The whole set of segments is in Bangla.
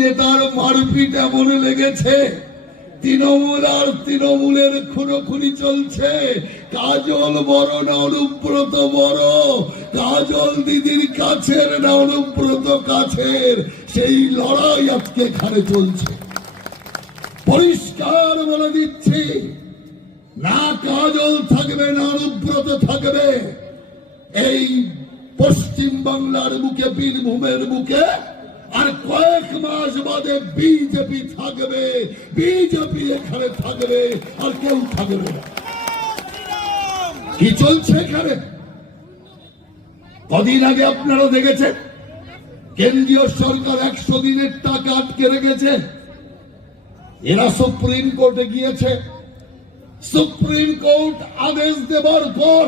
নেতার মারপিট এমন লেগেছে, তৃণমূল আর তৃণমূলের খুনোখুনি চলছে। কাজল বড় না অনুব্রত বড়, কাজল দিদির কাছের না অনুব্রত কাছের, সেই লড়াই আজকে এখানে চলছে। পরিষ্কার বলে দিচ্ছি, না কাজল থাকবে না অনুব্রত থাকবে এই পশ্চিম বাংলার বুকে, বীরভূমের বুকে। আর কয়েক মাস বাদে বিজেপি থাকবে, বিজেপি এখানে থাকবে, আর কেউ থাকবে না। কি চলছে এখানে? কদিন আগে আপনারা দেখেছেন কেন্দ্রীয় সরকার 100 দিনের টাকা আটকে রেখেছে। এরা সুপ্রিম কোর্টে গিয়েছে, সুপ্রিম কোর্ট আদেশ দেবার পর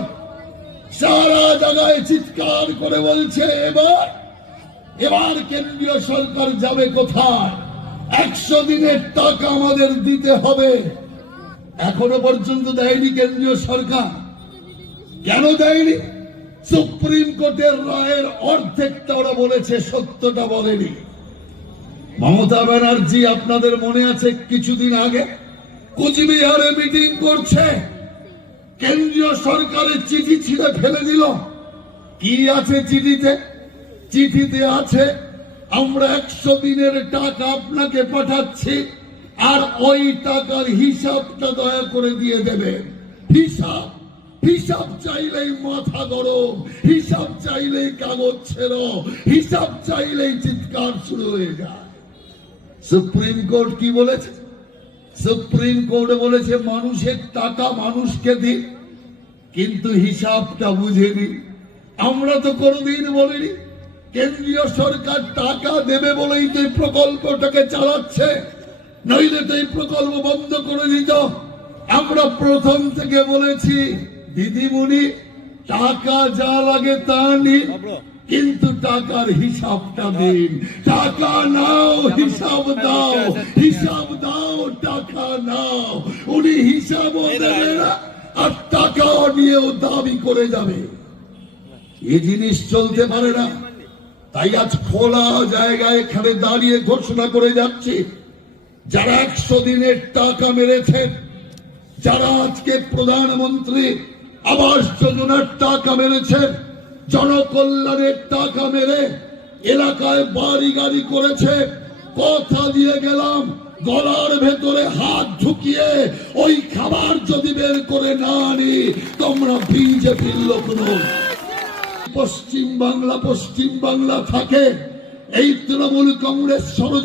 সারা জায়গায় চিৎকার করে বলছে এবার কেন্দ্রীয় সরকার যাবে কোথায়? 100 দিনের টাকা আমাদের দিতে হবে। এখনো পর্যন্ত দেয়নি কেন্দ্রীয় সরকার। কেন দেয়নি? সুপ্রিম কোর্টের রায়ের অর্ধেকটা ওরা বলেছে, সত্যটা বলেনি। মমতা ব্যানার্জি, আপনাদের মনে আছে কিছুদিন আগে কুচবিহারে মিটিং করছে, কেন্দ্রীয় সরকারের চিঠি ছিঁড়ে ফেলে দিল। কি আছে চিঠিতে? চিঠিতে আছে আমরা 100 দিনের টাকা আপনাকে পাঠাচ্ছি, আর ওই টাকার হিসাবটা দয়া করে দিয়ে দেবেন। হিসাব চাইলেই মাথা গরম, হিসাব চাইলেই কাগজ ছেড়ো, হিসাব চাইলেই চিৎকার শুরু হয়ে যায়। সুপ্রিম কোর্ট কি বলেছে? সুপ্রিম কোর্ট বলেছে মানুষের টাকা মানুষকে দিন, কিন্তু হিসাবটা বুঝে নিন। আমরা তো কোনদিন বলিনি। কেন্দ্রীয় সরকার টাকা দেবে বলেই তো এই প্রকল্পটাকে চালাচ্ছে, নইলে তো এই প্রকল্প বন্ধ করে দিত। আমরা প্রথম থেকে বলেছি দিদিমণি টাকা যা লাগে তা নিন, কিন্তু টাকার হিসাবটা দিন। টাকা নাও, হিসাব দাও, হিসাব দাও, টাকা নাও। উনি হিসাবও দেবে না, আর টাকাও নিয়েও দাবি করে যাবে। এই জিনিস চলতে পারে না। তাই আজ খোলা জায়গায় এখানে দাঁড়িয়ে ঘোষণা করে যাচ্ছি, যারা 100 দিনের টাকা মেরেছেন, যারা আজকে প্রধানমন্ত্রী আবাস যোজনার টাকা মেরেছেন, জনকল্যাণের টাকা মেরে এলাকায় বাড়ি গাড়ি করেছে, কথা দিয়ে গেলাম গলার ভেতরে হাত ঢুকিয়ে ওই খাবার যদি বের করে না আনি, তোমরা বিজেপির লোক নও। পশ্চিম বাংলা থাকে এই তৃণমূল কংগ্রেস